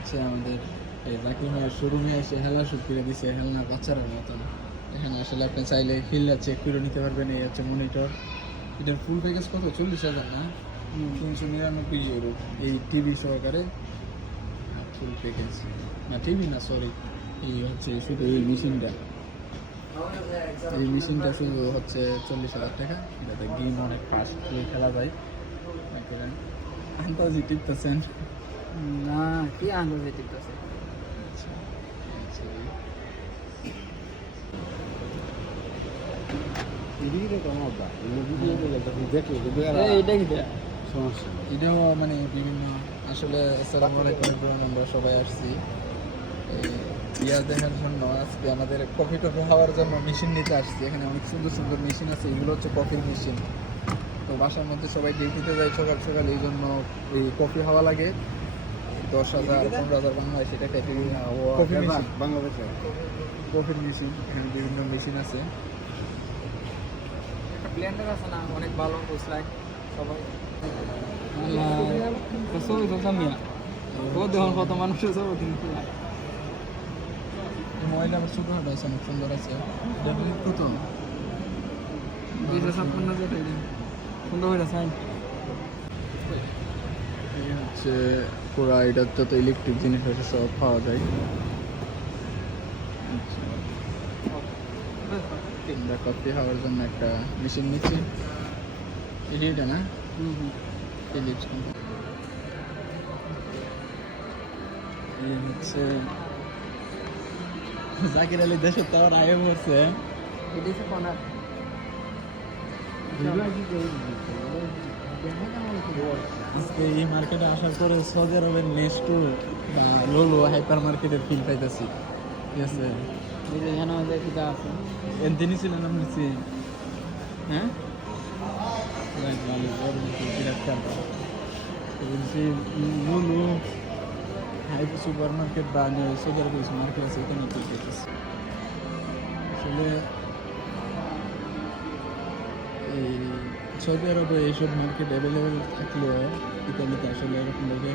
হচ্ছে আমাদের এই জাকির ভাইয়ের শোরুমে এসে হেলা শুট করে দিছে হেলনার বাচ্চার মতন। এখানে আসলে আপনি চাইলে হিলটা চেক করে নিতে পারবেন। এই হচ্ছে মনিটর। এটার ফুল প্যাকেজ কত? 40,000 না? 399 ইউরো এই টিভি সহকারে ফুল প্যাকেজ। না টিভি না, সরি, এই হচ্ছে শুধু এই মেশিনটা। এই মেশিনটা শুধু হচ্ছে 40,000 টাকা। এটাতে গেম অনেক ফাস্ট খেলা যায়। আন্দাজি টিপতেছেন না, কি আন্দাজে টিপতেছে? এটাও মানে বিভিন্ন আসলে আসসালামু আলাইকুম এভরিওয়ান, আমরা সবাই আসছি ইয়া দেখার জন্য। আজকে আমাদের কফি খাওয়ার জন্য মেশিন নিতে আসছি। এখানে অনেক সুন্দর সুন্দর মেশিন আছে। এগুলো হচ্ছে কফির মেশিন। তো বাসার মধ্যে সবাই দেখিতে যায় সকাল সকাল, এই জন্য এই কফি হাওয়া লাগে 10,000 15,000 বাংলাদেশি টাকায় কফি মেশিন, বাংলাদেশে কফির মেশিন। এখানে বিভিন্ন মেশিন আছে। ব্লেন্ডার আছে না, অনেক ভালো বুঝলাই সবাই। কত মানুষ আছে মোবাইল আবার ছোটোখাটো আছে, অনেক সুন্দর আছে। কত? 256 সুন্দর হয়ে আছে। এই হচ্ছে পুরা এটার যত ইলেকট্রিক জিনিস আছে সব পাওয়া যায়। আমরা কফি খাওয়ার জন্য একটা মেশিন নিচ্ছি। এটা না ফিলিপস কোম্পানি। এই হচ্ছে জাকির আলী দেশের তো আবার আগে বলছে আজকে এই মার্কেটে আসার পরে সৌদি আরবের নেস্টু বা লোলো হাইপার মার্কেটের ফিল পাইতেছি। ঠিক আছে, এনতিনি ছিলেন আপনি? হ্যাঁ, বলছি লোলো হাইপার সুপার মার্কেট বা সৌদি আরবের মার্কেট আছে, এখানে ফিল পাইতেছি। আসলে এই সৌদি আরবে এইসব মার্কেট অ্যাভেলেবেল থাকলেও ইতালিতে আসলে এরকমভাবে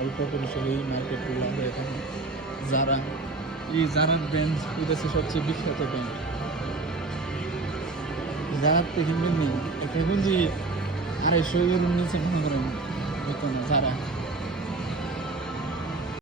অল্প পরিসরেই মার্কেটগুলো হয়ে থাকে। যারা এই জারার ব্র্যান্ড বিদেশে সবচেয়ে বিখ্যাত ব্র্যান্ড। যারার তো কিনবেন নি একটা কিনছি 250 ইউরোর নিচে মনে করেন হতো না। যারা